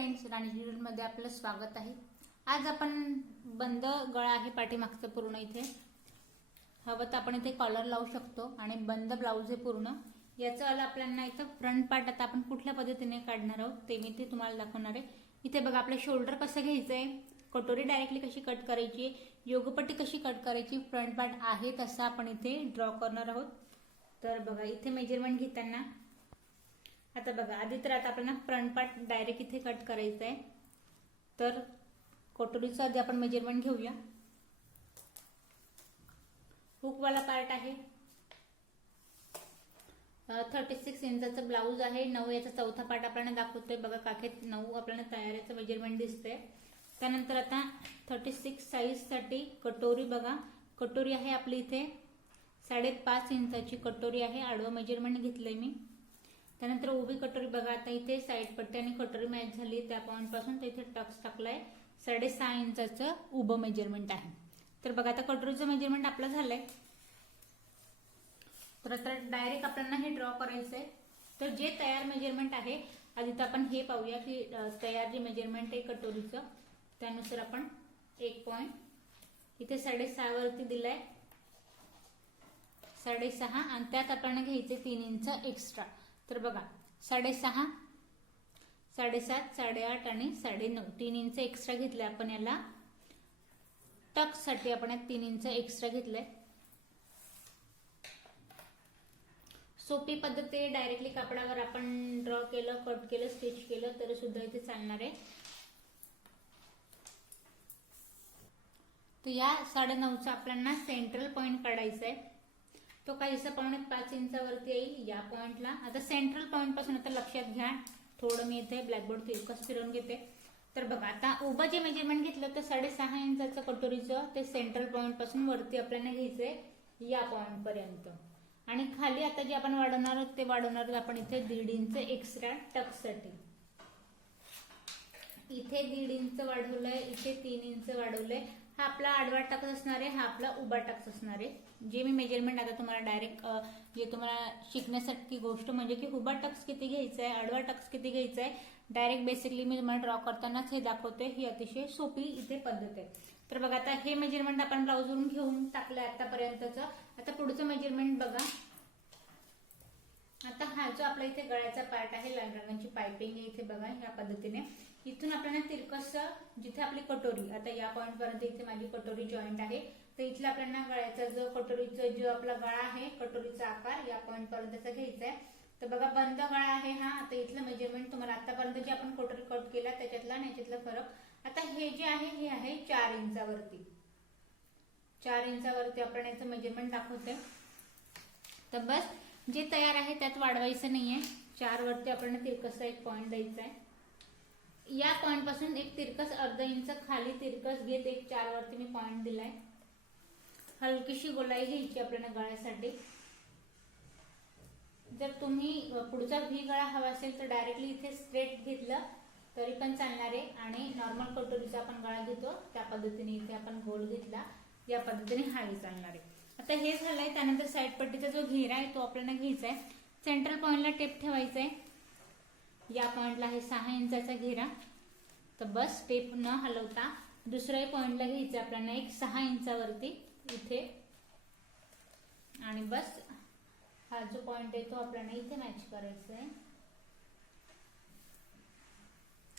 Friends, राणी मध्ये आपलं स्वागत आहे। आज आपण बंद गळा आहे पाठीमागचं पूर्ण, इथे हवं तर आपण इथे कॉलर लावू शकतो आणि बंद ब्लाउज आहे पूर्ण। याचं आलं आपल्याला इथं फ्रंट पार्ट। आता आपण कुठल्या पद्धतीने काढणार आहोत ते मी ते तुम्हाला दाखवणार आहे। इथे बघा आपलं शोल्डर कसं घ्यायचंय, कटोरी डायरेक्टली कशी कट करायची, योगपट्टी कशी कट करायची, फ्रंट पार्ट आहे तसा आपण इथे ड्रॉ करणार आहोत। तर बघा इथे मेजरमेंट घेताना आता बघा आधी तर आता आपल्याला फ्रंट पार्ट डायरेक्ट इथे कट करायचा आहे। तर कटोरीचं आधी आपण मेजरमेंट घेऊया। हुक वाला पार्ट आहे 36 इंचाचा ब्लाउज आहे। 9 याचा चौथा पार्ट आपल्याला दाखवतोय। बघा काखेत 9 आपल्याला तयारीचं मेजरमेंट दिसतंय। त्यानंतर आता 36 साइज साठी कटोरी बघा, कटोरी आहे आपली इथे 5.5 इंचाची कटोरी आहे। आडवं मेजरमेंट घेतलंय मी। त्यानंतर उभी कटोरी बघा, आता इथे साइड पट्टी आणि कटोरी मॅच झाली त्या पॉइंट पासून तर इथे टक्स टाकलाय 6.5 इंचाचं उभं मेजरमेंट आहे। तर बघा आता कटोरीचं मेजरमेंट आपलं झालंय। तर आता डायरेक्ट आपल्याला हे ड्रॉ करायचंय। तर जे तयार मेजरमेंट आहे आधी तर आपण हे पाहूया की तयार जे मेजरमेंट आहे कटोरीचं त्यानुसार आपण एक पॉइंट इथे 6.5 वरती दिलाय 6.5 आणि त्यात आपल्याला घ्यायचे 3 इंच एक्स्ट्रा। तर बघा 6.5, 7.5, 8.5 आणि 9.5 3 इंच एक्स्ट्रा घेतले आपण। याला टक साठी आपण 3 इंच एक्स्ट्रा घेतले। सोपी पद्धत आहे, डायरेक्टली कापडावर आपण ड्रॉ केलं, कट केलं, स्टिच केलं तरी सुद्धा इथे चालणार आहे। तर या 9.5चा आपल्याला सेंट्रल पॉइंट काढायचा आहे। तो काहीसा 5.5 इंचावरती येईल या पॉइंटला। आता सेंट्रल पॉइंट पासून आता लक्षात घ्या, थोडं मी इथे ब्लॅकबोर्ड तिरकस फिरवून घेते। तर बघा आता उभं जे मेजरमेंट घेतलं तर 6.5 इंचाचं कटोरीचं ते सेंट्रल पॉइंट पासून वरती आपल्याला घ्यायचंय या पॉइंट पर्यंत। आणि खाली आता जे आपण वाढवणार आहोत ते वाढवणार आहोत आपण इथे 1.5 इंच एक्स्ट्रा टक साठी। इथे 1.5 इंच वाढवलंय, इथे 3 इंच वाढवलंय। हा आपला आडवा टक्स असणार आहे, हा आपला उभा टक्स असणार आहे। जे मी मेजरमेंट आता तुम्हाला डायरेक्ट जे तुम्हाला शिकण्यासाठी गोष्ट म्हणजे की उभा टक्स किती घ्यायचा आहे, आडवा टक्स किती घ्यायचा आहे, डायरेक्ट बेसिकली मी तुम्हाला ड्रॉ करतानाच हे दाखवते। ही अतिशय सोपी इथे पद्धत आहे। तर बघा आता हे मेजरमेंट आपण ब्लाउजवरून घेऊन टाकलंय आतापर्यंतचं। आता पुढचं मेजरमेंट बघा। आता हा जो आपला इथे गळ्याचा पार्ट आहे, लाल रंगाची पाइपिंग आहे इथे बघा या पद्धतीने। इथून आपल्याला तिरकस जिथे आपली कटोरी आता या पॉइंट पर्यंत इथे माझी कटोरी जॉईंट आहे, तर इथला आपल्याला गळ्याचा जो कटोरीचा जो आपला गळा आहे कटोरीचा आकार या पॉइंट पर्यंतचा घ्यायचा आहे। तर बघा बंद गळा आहे हा। आता इथलं मेजरमेंट तुम्हाला आतापर्यंत जे आपण कटोरी कट केला त्याच्यातला आणि याच्यातला फरक। आता हे जे आहे हे आहे 4 इंचावरती, 4 इंचावरती आपण याचं मेजरमेंट दाखवतोय। तर बस जे तयार आहे त्यात वाढवायचं नाहीये। 4 वरती आपण तिरकस एक पॉइंट द्यायचा आहे। या पॉइंट पासून एक तिरकस अर्धा इंच खाली तिरकस घेत एक 4 वरती मी पॉइंट दिलाय। हलकीशी गोलाई घ्यायची आपल्याला गळ्यासाठी। जर तुम्ही पुढचा व्ही गळा हवा असेल तर डायरेक्टली इथे स्ट्रेट घेतलं तरी पण चालणार आहे आणि नॉर्मल कटोरीचा आपण गळा घेतो त्या पद्धतीने इथे आपण गोल घेतला या पद्धतीने हाही चालणार आहे। आता हे झालंय। त्यानंतर साइड पट्टीचा जो घेरा आहे तो आपल्याला घ्यायचा आहे। सेंट्रल पॉइंटला टेप ठेवायचा आहे। या पॉइंटला आहे 6 इंचाचा घेरा। तर बस टेप न हलवता दुसऱ्या पॉइंटला घ्यायचं आपल्याला एक 6 इंचावरती इथे आणि बस हा जो पॉइंट आहे तो आपल्याला इथे मॅच करायचा आहे।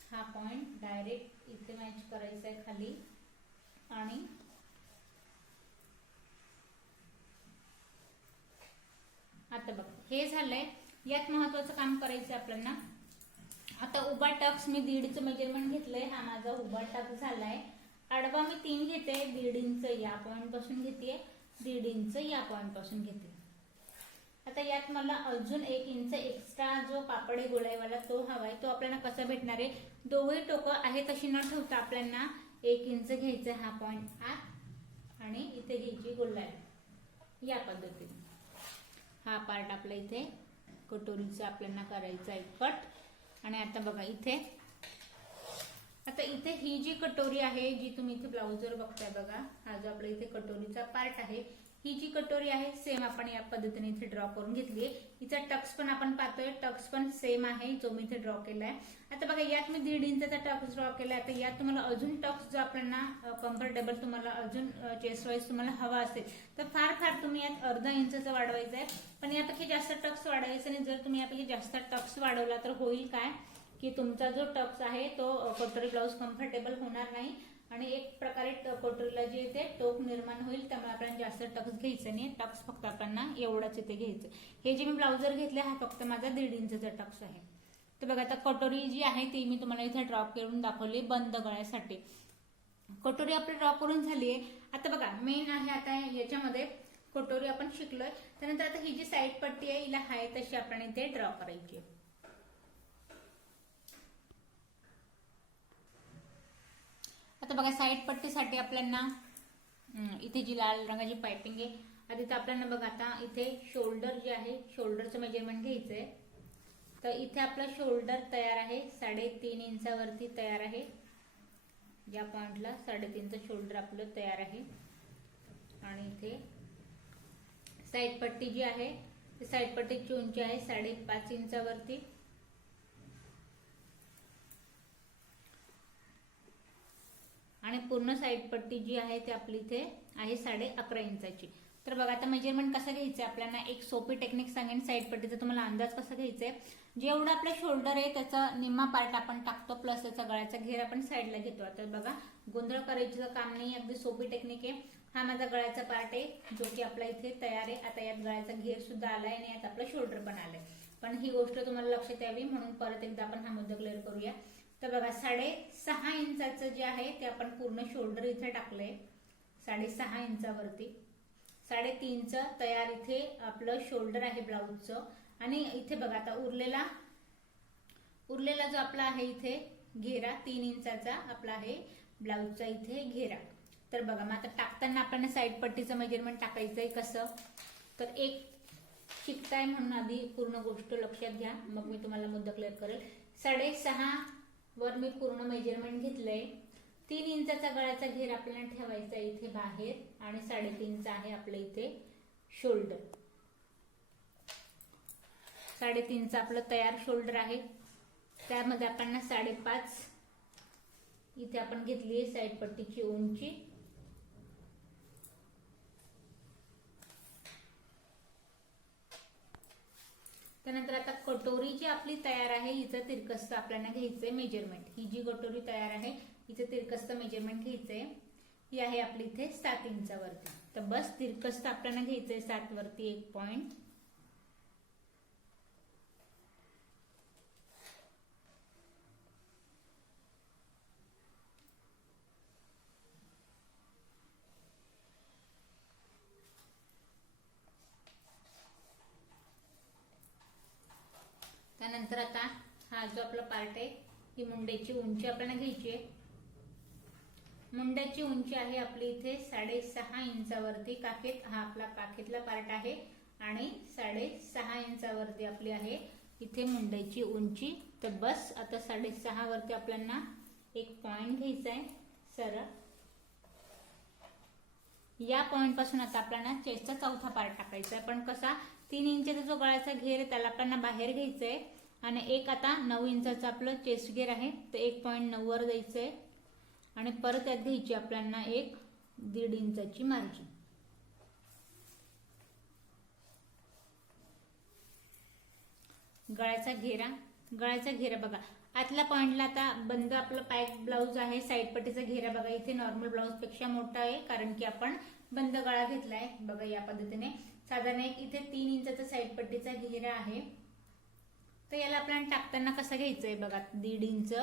हा पॉइंट डायरेक्ट इथे मॅच करायचा आहे खाली आणि आता बघ हे झालंय। यात महत्वाचं काम करायचं आपल्याला। आता उभा टक्स मी 1.5 मेजरमेंट घेतलंय, हा माझा उभा टक्स झालाय। आडवा मी 3 घेते, 1.5 इंच या पॉइंट पासून घेते, 1.5 इंच या पॉइंट पासून घेते। आता यात मला अजून 1 इंच एक्स्ट्रा जो कापड आहे गोलाईवाला तो हवाय। तो आपल्याला कसा भेटणार आहे, दोघे टोकं आहे तशी न ठेवता आपल्याला 1 इंच घ्यायचं हा पॉइंट आत आणि इथे घ्यायची गोलाई या पद्धतीने। हा पार्ट आपल्या इथे कटोरीचा आपल्याला करायचा आहे कट। आणि आता बघा इथे आता इथे ही जी कटोरी आहे जी तुम्ही इथे ब्लाउजवर बघताय बघा, हा जो आपला इथे कटोरीचा पार्ट आहे ही जी कटोरी आहे सेम आपण या पद्धतीने इथे ड्रॉ करून घेतली आहे. हिचा टक्स पण आपण पाहतोय, टक्स पण सेम आहे जो मी इथे ड्रॉ केलाय. आता बघा यात मी 1.5 इंचाचा टक्स ड्रॉ केलाय. आता यात तुम्हाला अजून टक्स जो आपल्याला कम्फर्टेबल तुम्हाला अजून चेस्ट वाईज तुम्हाला हवा असेल तर फार तुम्ही यात अर्धा इंचचा वाढवायचा आहे. पण यापैकी जास्त टक्स वाढवायचा नाही. जर तुम्ही यापैकी जास्त टक्स वाढवला तर होईल काय की तुमचा जो टक्स आहे तो कटोरी ब्लाउज कम्फर्टेबल होणार नाही आणि एक प्रकारे कटोरीला जे ते टोक निर्माण होईल. त्यामुळे आपल्याला जास्त टक्स घ्यायचं नाही. टक्स फक्त आपल्याला एवढाच इथे घ्यायचं. हे जे मी ब्लाउजर घेतले हा फक्त माझा 1.5 इंचचा टक्स आहे. तर बघा आता कटोरी जी आहे ती मी तुम्हाला इथे ड्रॉ करून दाखवली बंद गळ्यासाठी. कटोरी आपली ड्रॉ करून झाली आहे. आता बघा मेन आहे आता याच्यामध्ये कटोरी आपण शिकलोय. त्यानंतर आता ही जी साईड पट्टी आहे हिला हाय तशी आपण इथे ड्रॉ करायची. आता बघा साईड पट्टीसाठी आपल्याला इथे जी लाल रंगाची पाइपिंग आहे आधी तर आपल्याला बघा आता इथे शोल्डर जे आहे शोल्डरचं मेजरमेंट घ्यायचंय. तर इथे आपला शोल्डर तयार आहे 3.5 इंचावरती तयार आहे. या पॉइंटला 3.5चं शोल्डर आपलं तयार आहे. आणि इथे साईड पट्टी जी आहे ती साईड पट्टीची उंची आहे 5.5 इंचावरती. आणि पूर्ण साईड पट्टी जी आहे ती आपली इथे आहे 11.5 इंचाची. तर बघा आता मेजरमेंट कसं घ्यायचंय आपल्याला एक सोपी टेक्निक सांगेन. साईड पट्टीचा तुम्हाला अंदाज कसा घ्यायचाय. जेवढा आपला शोल्डर आहे त्याचा निम्मा पार्ट आपण टाकतो प्लस त्याचा गळ्याचा घेर आपण साईडला घेतो. आता बघा गोंधळ करायचं काम नाही, अगदी सोपी टेक्निक आहे. हा माझा गळ्याचा पार्ट आहे जो की आपला इथे तयार आहे. आता यात गळ्याचा घेर सुद्धा आलाय आणि यात आपला शोल्डर पण आलाय. पण ही गोष्ट तुम्हाला लक्षात यावी म्हणून परत एकदा आपण हा मुद्दा क्लिअर करूया. तर बघा 6.5 इंचाचं जे आहे ते आपण पूर्ण शोल्डर इथे टाकलंय 6.5 इंचावरती. 3.5चं तयार इथे आपलं शोल्डर आहे ब्लाउजचं. आणि इथे बघा आता उरलेला जो आपला आहे इथे घेरा 3 इंचाचा आपला आहे ब्लाउजचा इथे घेरा. तर बघा मग आता टाकताना आपल्याला साईड पट्टीचं मेजरमेंट टाकायचंय कसं. तर एक शिकताय म्हणून आधी पूर्ण गोष्ट लक्षात घ्या मग मी तुम्हाला मुद्दा क्लिअर करेल. 6.5 वर मी पूर्ण मेजरमेंट घेतलंय. 3 इंचाचा गळ्याचा घेर आपल्याला ठेवायचा इथे बाहेर आणि 3.5चा आहे आपलं इथे शोल्डर. 3.5चा आपलं तयार शोल्डर आहे. त्यामध्ये आपण 5.5 इथे आपण घेतली आहे साईड पट्टीची उंची. त्यानंतर आता कटोरी जी आपली तयार आहे हिचं तिरकस आपल्याला घ्यायचंय मेजरमेंट. ही जी कटोरी तयार आहे हिचं तिरकस मेजरमेंट घ्यायचंय. ही आहे आपली इथे 7 इंचावरती. तर बस तिरकस आपल्याला घ्यायचंय 7 वरती 1 पॉइंट. त्यानंतर आता हा जो आपला पार्ट आहे ही मुंड्याची उंची आपल्याला घ्यायची आहे. मुंड्याची उंची आहे आपली इथे 6.5 इंचावरती. काखेत हा आपला काखेतला पार्ट आहे आणि 6.5 इंचावरती आपली आहे इथे मुंड्याची उंची. तर बस आता 6.5 वरती आपल्याला एक पॉइंट घ्यायचा आहे सरळ. या पॉइंट पासून आता आपल्याला चेस्टचा चौथा पार्ट टाकायचा आहे. पण कसा 3 इंचाचा जो गळ्याचा घेर आहे त्याला आपल्याला बाहेर घ्यायचंय आणि एक आता 9 इंचाचं आपलं चेस्ट घेर आहे तर 1.9 वर द्यायचंय आणि परत यात घ्यायची आपल्याला एक 1.5 इंचाची मार्जिन. गळ्याचा घेरा बघा आतल्या पॉइंटला आता बंद आपलं पॅक ब्लाउज आहे. साईड पट्टीचा घेरा बघा इथे नॉर्मल ब्लाउज पेक्षा मोठा आहे कारण की आपण बंद गळा घेतलाय. बघा या पद्धतीने साधारण एक इथे 3 इंचाचा साईड पट्टीचा घेरा आहे. तर याला आपल्याला टाकताना कसं घ्यायचंय बघा 1.5 इंच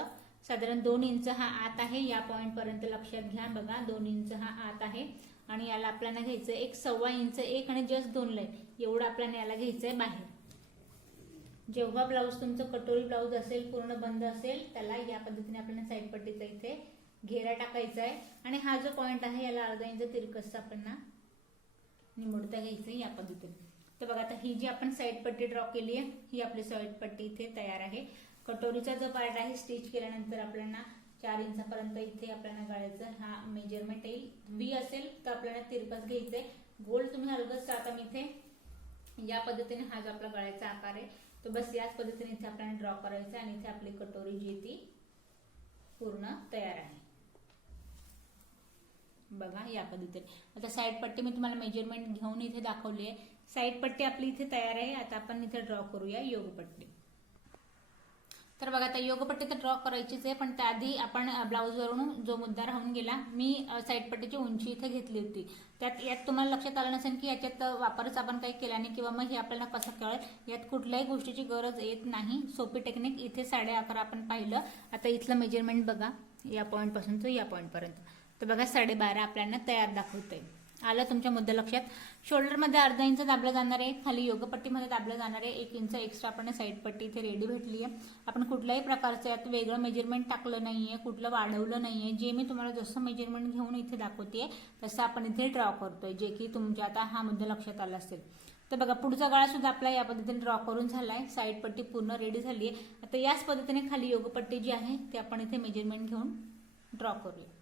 साधारण 2 इंच हा आत आहे. या पॉइंट पर्यंत लक्षात घ्या. बघा 2 इंच हा आत आहे आणि याला आपल्याला घ्यायचंय एक 1.25 इंच एक आणि जस्ट 2 लाईन एवढं आपल्याला याला घ्यायचंय बाहेर. जेव्हा ब्लाउज तुमचं कटोरी ब्लाउज असेल पूर्ण बंद असेल त्याला या पद्धतीने आपल्याला साईड पट्टीचा इथे घेरा टाकायचा आहे आणि हा जो पॉइंट आहे याला अर्धा इंच तिरकस आपल्याला निमुडता घ्यायचं या पद्धतीने. तर बघा आता ही जी आपण साईड पट्टी ड्रॉ केली आहे ही आपली साईड पट्टी इथे तयार आहे. कटोरीचा जो पार्ट आहे स्टिच केल्यानंतर आपल्याला 4 इंचापर्यंत इथे आपल्याला गळ्याचं हा मेजरमेंट येईल. व्ही असेल तर आपल्याला तिरकस घ्यायचंय गोल तुम्ही हलगच आता मी इथे या पद्धतीने हा जो आपला गळ्याचा आकार आहे तो बस याच पद्धतीने इथे आपल्याला ड्रॉ करायचा आणि इथे आपली कटोरी जी ती पूर्ण तयार आहे बघा या पद्धतीने. आता साईड पट्टी मी तुम्हाला मेजरमेंट घेऊन इथे दाखवली आहे. साईड पट्टी आपली इथे तयार आहे. आता आपण इथे ड्रॉ करूया योगपट्टी. तर बघा आता योगपट्टी तर ड्रॉ करायचीच आहे, पण त्याआधी आपण ब्लाऊजवरून जो मुद्दा राहून गेला, मी साईड पट्टीची उंची इथे घेतली होती. यात तुम्हाला लक्षात आलं नसेल की याच्यात वापरच आपण काही केला नाही किंवा मग हे आपल्याला कसं कळेल. यात कुठल्याही गोष्टीची गरज येत नाही. सोपी टेक्निक. इथे 11.5 आपण पाहिलं. आता इथलं मेजरमेंट बघा या पॉईंट पासून तर या पॉईंट पर्यंत. तर बघा 12.5 आपल्याला तयार दाखवतंय. आलं तुमच्या मुद्दा लक्षात. शोल्डरमध्ये अर्धा इंच दाबलं जाणार आहे, खाली योगपट्टीमध्ये दाबलं जाणार आहे. 1 इंच एक्स्ट्रा आपण साईड पट्टी इथे रेडी भेटली आहे. आपण कुठल्याही प्रकारचं यात वेगळं मेजरमेंट टाकलं नाहीये, कुठलं वाढवलं नाहीये. जे मी तुम्हाला जसं मेजरमेंट घेऊन इथे दाखवतेय तसं आपण इथे ड्रॉ करतोय, जे की तुमच्या आता हा मुद्दा लक्षात आला असेल. तर बघा पुढचा गळा सुद्धा आपला या पद्धतीने ड्रॉ करून झालाय. साईड पट्टी पूर्ण रेडी झाली आहे. आता याच पद्धतीने खाली योगपट्टी जी आहे ते आपण इथे मेजरमेंट घेऊन ड्रॉ करूया.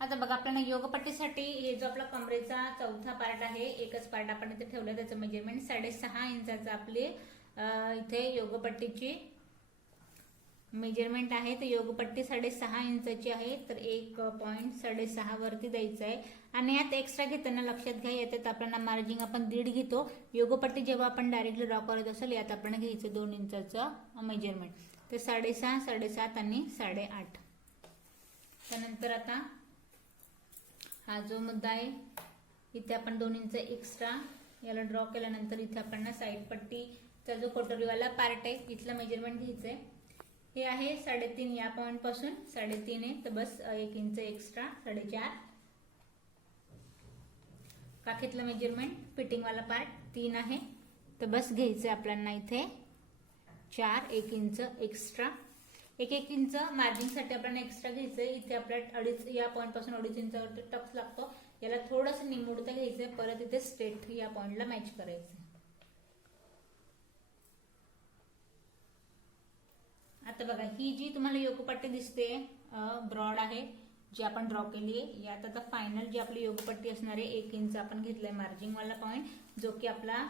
आता बघा आपल्याला योगपट्टीसाठी हे जो आपला कमरेचा चौथा पार्ट आहे, एकच पार्ट आपण इथे ठेवलं, त्याचं मेजरमेंट 6.5 इंचाचं आपली इथे योगपट्टीची मेजरमेंट आहे. तर योगपट्टी 6.5 इंचाची आहे, तर 1.6 वरती द्यायचं आहे. आणि यात एक्स्ट्रा घेताना लक्षात घ्या, याच्यात आपल्याला मार्जिंग आपण 1.5 घेतो. योगपट्टी जेव्हा आपण डायरेक्टली ड्रॉ करत असेल यात आपण घ्यायचं 2 इंचाचं मेजरमेंट. तर 6.5, 7.5 आणि 8.5. त्यानंतर आता हा जो मुद्दा आहे इथे आपण 2 इंच एक्स्ट्रा याला ड्रॉ केल्यानंतर इथे आपण साईड पट्टीचा जो कटोरीवाला पार्ट आहे इथलं मेजरमेंट घ्यायचंय. हे आहे 3.5 या पॉइंट पासून 3.5 आहे, तर बस 1 इंच एक्स्ट्रा 4.5. काखेतलं मेजरमेंट फिटिंगवाला पार्ट 3 आहे, तर बस घ्यायचंय आपल्याला इथे 4, 1 इंच एक्स्ट्रा. 1 इंच मार्जिंगसाठी आपण एक्स्ट्रा घ्यायचंय. इथे आपल्या 2.5 या पॉईंट पासून 2.5 इंचावरती टक्स लागतो. याला थोडंसं निमुडतं घ्यायचंय, परत इथे स्ट्रेट या पॉइंटला मॅच करायचं. आता बघा ही जी तुम्हाला योगपट्टी दिसते ब्रॉड आहे जी आपण ड्रॉ केली आहे. यात आता फायनल जी आपली योगपट्टी असणार आहे 1 इंच आपण घेतलाय मार्जिंगवाला पॉइंट, जो की आपला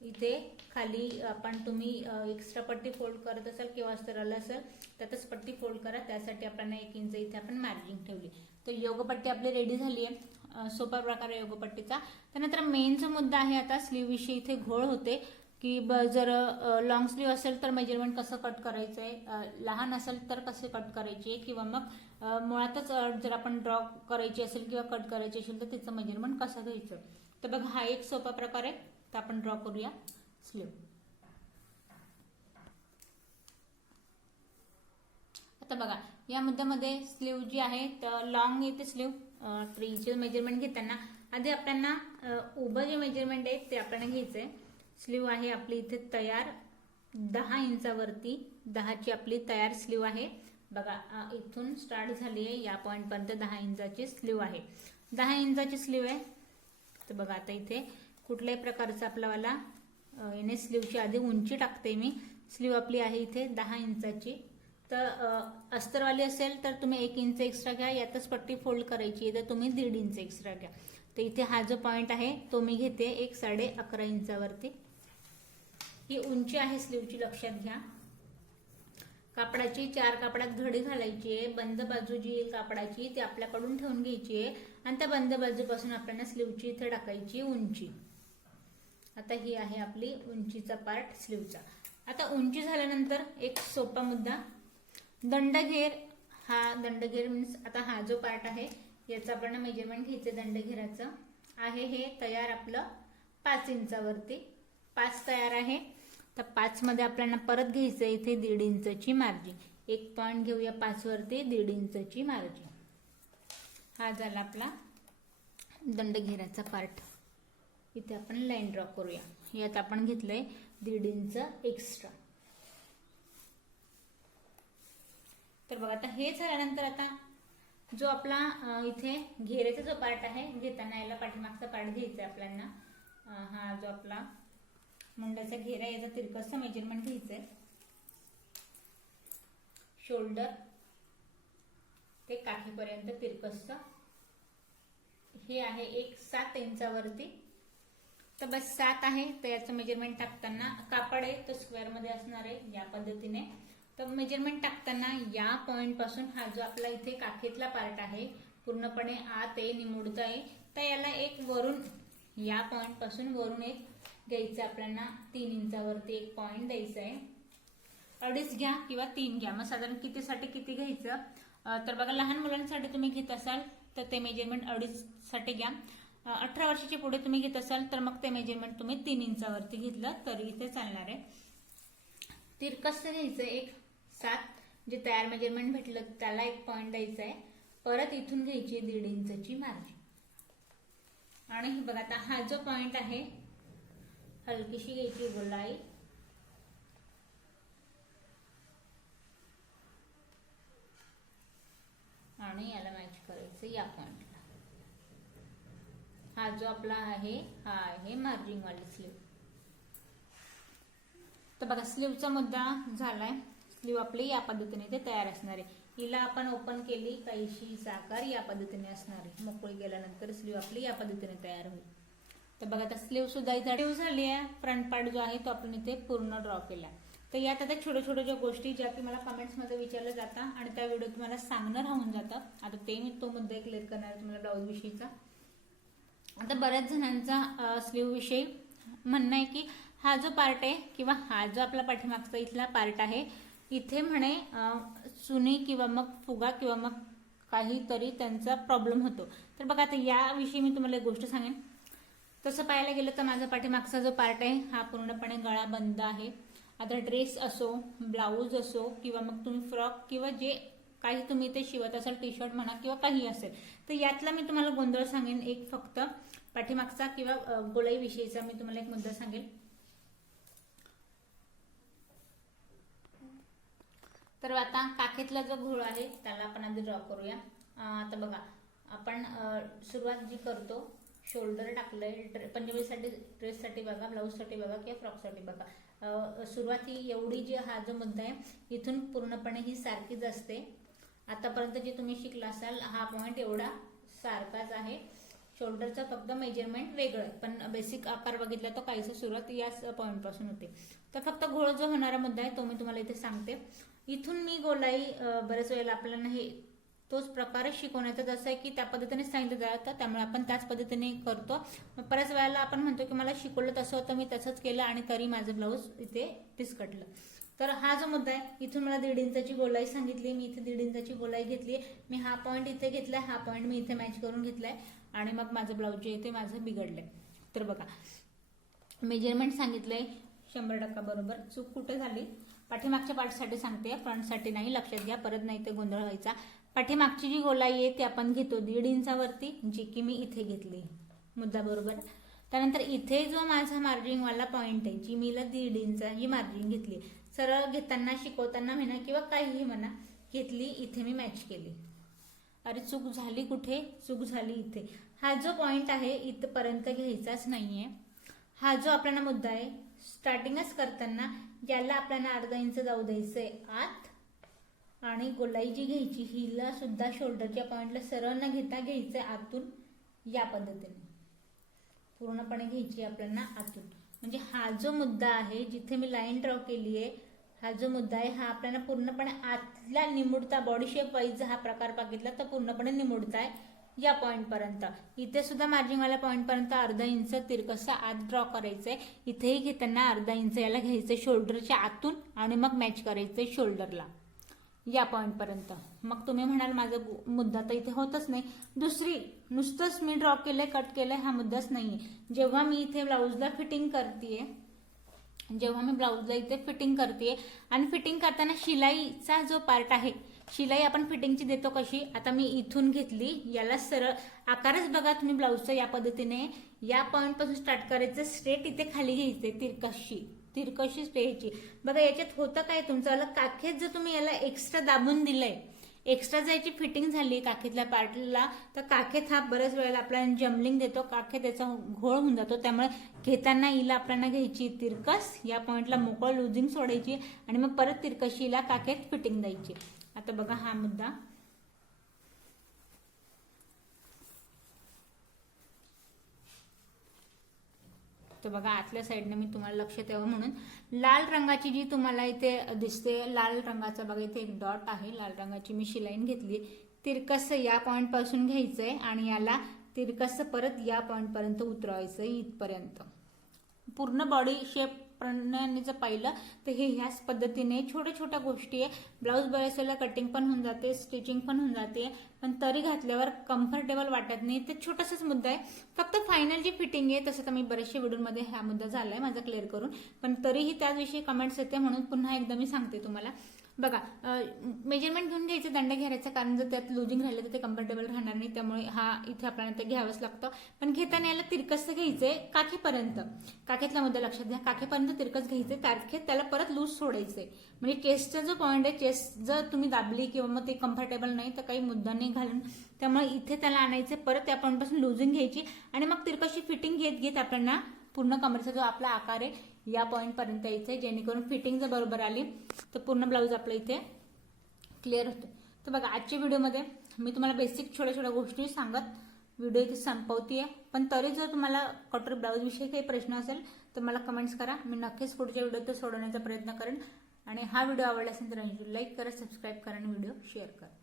इथे खाली आपण तुम्ही एक्स्ट्रा पट्टी फोल्ड करत असाल किंवा अस्तर असेल त्यातच पट्टी फोल्ड करा. त्यासाठी आपण 1 इंच इथे आपण मार्जिंग ठेवली. तर योगपट्टी आपली रेडी झाली आहे सोपा प्रकारे योगपट्टीचा. त्यानंतर मेन जो मुद्दा आहे आता स्लीव विषयी इथे घोळ होते की जर लॉंग स्लीव असेल तर मेजरमेंट कसं कट करायचंय, लहान असेल तर कसे कट करायचे, किंवा मग मुळातच जर आपण ड्रॉ करायची असेल किंवा कट करायची असेल तर त्याचं मेजरमेंट कसं घ्यायचं. तर बघा हा एक सोपा प्रकार आहे. तर आपण ड्रॉ करूया स्लीव. आता बघा या मुद्द्यामध्ये स्लीव जी आहे तर लॉंग येते स्लीव. ट्रीचे मेजरमेंट घेताना आधी आपल्याला उभं जे मेजरमेंट आहे ते आपल्याला घ्यायचंय. स्लीव आहे आपली इथे तयार 10 इंचावरती 10ची आपली तयार स्लीव आहे. बघा इथून स्टार्ट झाली आहे या पॉइंट पर्यंत 10 इंचाची स्लीव आहे. 10 इंचाची स्लीव आहे. तर बघा आता इथे कुठल्याही प्रकारचा आपल्याला याने स्लीवची आधी उंची टाकते मी. स्लीव आपली आहे इथे 10 इंचाची. तर अस्तरवाली असेल तर तुम्ही 1 इंच एक्स्ट्रा घ्या, यातच पट्टी फोल्ड करायची आहे तर तुम्ही 1.5 इंच एक्स्ट्रा घ्या. तर इथे हा जो पॉइंट आहे तो मी घेते 11.5 इंचावरती. ही उंची आहे स्लीवची लक्षात घ्या. कापडाची 4 कापडात घडी घालायची आहे. बंद बाजू जी येईल कापडाची ती आपल्याकडून ठेवून घ्यायची आहे आणि त्या बंद बाजूपासून आपल्याला स्लीवची इथे टाकायची उंची. आता ही आहे आपली उंचीचा पार्ट स्लीवचा. आता उंची झाल्यानंतर एक सोपा मुद्दा दंडघेर. हा दंडघेर मीन्स आता हा जो पार्ट आहे याचं आपल्याला मेजरमेंट घ्यायचं. दंडघेराचं आहे हे तयार आपलं 5 इंचावरती. 5 तयार आहे. तर 5 मध्ये आपल्याला परत घ्यायचं इथे 1.5 इंचची मार्जिन. एक पॉइंट घेऊया 5 वरती 1.5 इंचची मार्जिन. हा झाला आपला दंडघेराचा पार्ट. इथे आपण लाईन ड्रॉ करूया. यात आपण घेतलंय 1.5 इंच एक्स्ट्रा. तर बघा आता हे झाल्यानंतर आता जो आपला इथे घेऱ्याचा जो पार्ट आहे घेताना याला पाठीमागचा पार्ट घ्यायचा आपल्याला. हा जो आपला मुंडाचा घेरा याचा तिरकसचा मेजरमेंट घ्यायचंय. शोल्डर ते काठीपर्यंत तिरकसचा हे आहे एक 7 इंचावरती. तर बस 7 आहे. तर याचं मेजरमेंट टाकताना कापड आहे तर स्क्वेअर मध्ये असणार आहे या पद्धतीने. तर मेजरमेंट टाकताना या पॉइंट पासून हा जो आपला इथे काखेतला पार्ट आहे पूर्णपणे आत आहे, निमुडत आहे. तर याला एक वरून या पॉइंट पासून वरून एक घ्यायचं आपल्याला 3 इंचावरती एक पॉइंट द्यायचा आहे. 2.5 घ्या किंवा 3 घ्या. मग साधारण कितीसाठी किती घ्यायचं तर बघा लहान मुलांसाठी तुम्ही घेत असाल तर ते मेजरमेंट 2.5 साठी घ्या. 18 वर्षाच्या पुढे तुम्ही घेत असाल तर मग ते मेजरमेंट तुम्ही 3 इंचावरती घेतलं तरी इथे चालणार आहे. तिरकस घ्यायचं एक 7 जे तयार मेजरमेंट भेटलं त्याला एक पॉइंट द्यायचा आहे. परत इथून घ्यायची 1.5 इंचची मार्जिन. आणि बघा आता हा जो पॉइंट आहे हलकीशी घ्यायची गोलाई आणि याला मॅच करायचं या पॉइंटला. हा जो आपला आहे हा आहे मार्जिंग वाली स्लीव. तर बघा स्लीवचा मुद्दा झालाय. स्लीव आपली या पद्धतीने ते तयार असणार आहे. हिला आपण ओपन केली काहीशी साकार या पद्धतीने असणार आहे. मोकळी गेल्यानंतर स्लीव आपली या पद्धतीने तयार होईल. तर बघा आता स्लीव सुद्धा इथे स्लीव झाली आहे. फ्रंट पार्ट जो आहे तो आपण इथे पूर्ण ड्रॉ केला. तर यात आता छोट्या छोट्या ज्या गोष्टी ज्या की मला कमेंट्स मध्ये विचारलं जातात आणि त्या व्हिडिओ तुम्हाला सांगणं राहून जातं. आता ते मी तो मुद्दा क्लिअर करणार तुम्हाला ब्लाऊज विषयीचा. आता बऱ्याच जणांचा स्लीव विषयी म्हणणं आहे की हा जो पार्ट आहे किंवा हा जो आपला पाठीमागचा इथला पार्ट आहे इथे म्हणे चुनी किंवा मग फुगा किंवा मग काहीतरी त्यांचा प्रॉब्लेम होतो. तर बघा आता याविषयी मी तुम्हाला एक गोष्ट सांगेन. तसं पाहायला गेलं तर माझा पाठीमागचा जो पार्ट आहे हा पूर्णपणे गळा बंद आहे. आता ड्रेस असो, ब्लाऊज असो किंवा मग तुम्ही फ्रॉक किंवा जे काही तुम्ही इथे शिवत असाल, टी शर्ट म्हणा किंवा काही असेल, तर यातला मी तुम्हाला गोंधळ सांगेन. एक फक्त पाठीमागचा किंवा गोलाई विषयीचा मी तुम्हाला एक मुद्दा सांगेन. तर आता काखेतला जो घोळ आहे त्याला आपण आधी ड्रॉ करूया. आता बघा आपण सुरुवात जी करतो शोल्डर टाकलंय पंजाबीसाठी, ड्रेससाठी बघा, ब्लाऊजसाठी बघा किंवा फ्रॉकसाठी बघा. सुरुवाती एवढी जी हा जो मुद्दा आहे इथून पूर्णपणे ही सारखीच असते. आतापर्यंत जे तुम्ही शिकला असाल हा पॉइंट एवढा सारखाच आहे. शोल्डरचा फक्त मेजरमेंट वेगळं, पण बेसिक आकार बघितला तर काहीसं सुरुवात याच पॉइंट पासून होते. तर फक्त घोळ जो होणारा मुद्दा आहे तो मी तुम्हाला इथे सांगते. इथून मी गोलाई बऱ्याच वेळेला आपल्याला हे तोच प्रकारच शिकवण्याचा जसं आहे की त्या पद्धतीने सांगितलं जातं त्यामुळे आपण त्याच पद्धतीने करतो. बऱ्याच वेळेला आपण म्हणतो की मला शिकवलं तसं होतं मी तसंच केलं आणि तरी माझं ब्लाऊज इथे पिसकटलं. तर हा जो मुद्दा आहे इथून मला 1.5 इंचाची गोलाई सांगितली, मी इथे 1.5 इंचाची गोलाई घेतली. मी हा पॉईंट इथे घेतलाय, हा पॉईंट मी इथे मॅच करून घेतलाय आणि मग माझं ब्लाऊज जे आहे ते माझं बिघडलंय. तर बघा मेजरमेंट सांगितलंय 100% बरोबर. चूक कुठे झाली पाठीमागच्या पार्टसाठी सांगते, फ्रंटसाठी नाही. लक्षात घ्या परत नाही ते गोंधळ व्हायचा. पाठीमागची जी गोलाई आहे ती आपण घेतो 1.5 इंचावरती, जी की मी इथे घेतली. मुद्दा बरोबर. त्यानंतर इथे जो माझा मार्जिंगवाला पॉईंट आहे जी मीला 1.5 इंच ही मार्जिंग घेतली. सरळ घेताना शिकवताना म्हणा किंवा काहीही म्हणा घेतली, इथे मी मॅच केली. अरे चूक झाली कुठे? चूक झाली इथे. हा जो पॉईंट आहे इथपर्यंत घ्यायचाच नाहीये. हा जो आपल्याला मुद्दा आहे स्टार्टिंगच करताना याला आपल्याला 1/2 इंच जाऊ द्यायचंय आत आणि गोलाई जी घ्यायची हिला सुद्धा शोल्डरच्या पॉइंटला सरळ न घेता घ्यायचंय आतून या पद्धतीने पूर्णपणे घ्यायची आपल्याला आतून. म्हणजे हा जो मुद्दा आहे जिथे मी लाईन ड्रॉ केली आहे हा जो मुद्दा आहे हा आपल्याला पूर्णपणे आतला निमुडता बॉडी शेप वाईज हा प्रकार बघितला तर पूर्णपणे निमुडताय या पॉइंट पर्यंत. इथे सुद्धा मार्जिंगवाल्या पॉइंट पर्यंत 1/2 इंच तिरकसा आत ड्रॉ करायचंय. इथेही घेताना 1/2 इंच याला घ्यायचंय शोल्डरच्या आतून आणि मग मॅच करायचंय शोल्डरला या पॉइंट पर्यंत. मग तुम्ही म्हणाल माझा मुद्दा तर इथे होतच नाही. दुसरी नुसतंच मी ड्रॉ केलंय कट केलंय हा मुद्दाच नाहीये. जेव्हा मी इथे ब्लाऊजला फिटिंग करतेय, जेव्हा मी ब्लाऊजला इथे फिटिंग करतेय आणि फिटिंग करताना शिलाईचा जो पार्ट आहे शिलाई आपण फिटिंगची देतो कशी, आता मी इथून घेतली याला सरळ आकारच बघा तुम्ही ब्लाऊजचा या पद्धतीने या पॉइंट पासून स्टार्ट करायचं स्ट्रेट इथे खाली घ्यायचे तिरकशी स्ट्रेटची. बघा याच्यात होतं काय तुमचं काखेत जर तुम्ही याला एक्स्ट्रा दाबून दिलंय, एक्स्ट्रा जायची फिटिंग झाली काखेतल्या पार्टला तर काखेत हा बऱ्याच वेळेला आपल्याला जम्बलिंग देतो, काखेत त्याचा घोळ होऊन जातो. त्यामुळे घेताना हिला आपल्याला घ्यायची तिरकस या पॉइंटला मोकळ लुजिंग सोडायची आणि मग परत तिरकशीला काखेत फिटिंग द्यायची. आता बघा हा मुद्दा तर बघा आतल्या साईडने मी तुम्हाला लक्षात यावं म्हणून लाल रंगाची जी तुम्हाला इथे दिसते, लाल रंगाचा बघा इथे एक डॉट आहे, लाल रंगाची मी शिलाईन घेतली. तिरकस या पॉइंट पासून घ्यायचंय आणि याला तिरकस परत या पॉइंट पर्यंत उतरवायचं इथपर्यंत. पूर्ण बॉडी शेप जर पाहिलं तर हे ह्याच पद्धतीने छोट्या छोट्या गोष्टी आहे. ब्लाऊज बऱ्याचवेळेला कटिंग पण होऊन जाते, स्टिचिंग पण होऊन जाते, पण तरी घातल्यावर कम्फर्टेबल वाटत नाही. ते छोटासाच मुद्दा आहे. फक्त फायनल जी फिटिंग आहे तसं तर मी बरेचशा व्हिडिओमध्ये हा मुद्दा झालाय माझा क्लिअर करून, पण तरीही त्याविषयी कमेंट्स येते म्हणून पुन्हा एकदा मी सांगते तुम्हाला. बघा मेजरमेंट घेऊन घ्यायचं, दंड घ्यायचा, कारण जर त्यात लुजिंग राहिलं तर ते कम्फर्टेबल राहणार नाही. त्यामुळे हा इथे आपल्याला ते घ्यावंच लागतं. पण घेताना याला तिरकस घ्यायचंय काखेपर्यंत. काखेतला मुद्दा लक्षात घ्या, काखेपर्यंत तिरकस घ्यायचंय, तारखेत त्याला परत लूज सोडायचंय. म्हणजे चेस्टचा जो पॉईंट आहे, चेस्ट जर तुम्ही दाबली किंवा मग ते कम्फर्टेबल नाही तर काही मुद्दा नाही घालून, त्यामुळे इथे त्याला आणायचं, परत त्या पॉईंटपासून लुजिंग घ्यायची आणि मग तिरकशी फिटिंग घेत घेत आपल्याला पूर्ण कमरेचा जो आपला आकार आहे या पॉईंट पर्यंत यायचंय, जेणेकरून फिटिंग जर बरोबर आली तर पूर्ण ब्लाऊज आपलं इथे क्लिअर होते. तर बघा आजच्या व्हिडिओमध्ये मी तुम्हाला बेसिक छोट्या छोट्या गोष्टी सांगत व्हिडिओ इथे संपवतीये. पण तरी जर तुम्हाला कटोरी ब्लाऊज विषयी काही प्रश्न असेल तर मला कमेंट्स करा, मी नक्कीच पुढच्या व्हिडिओत सोडवण्याचा प्रयत्न करेन. आणि हा व्हिडिओ आवडला असेल तर लाईक करा, सबस्क्राईब करा आणि व्हिडिओ शेअर करा.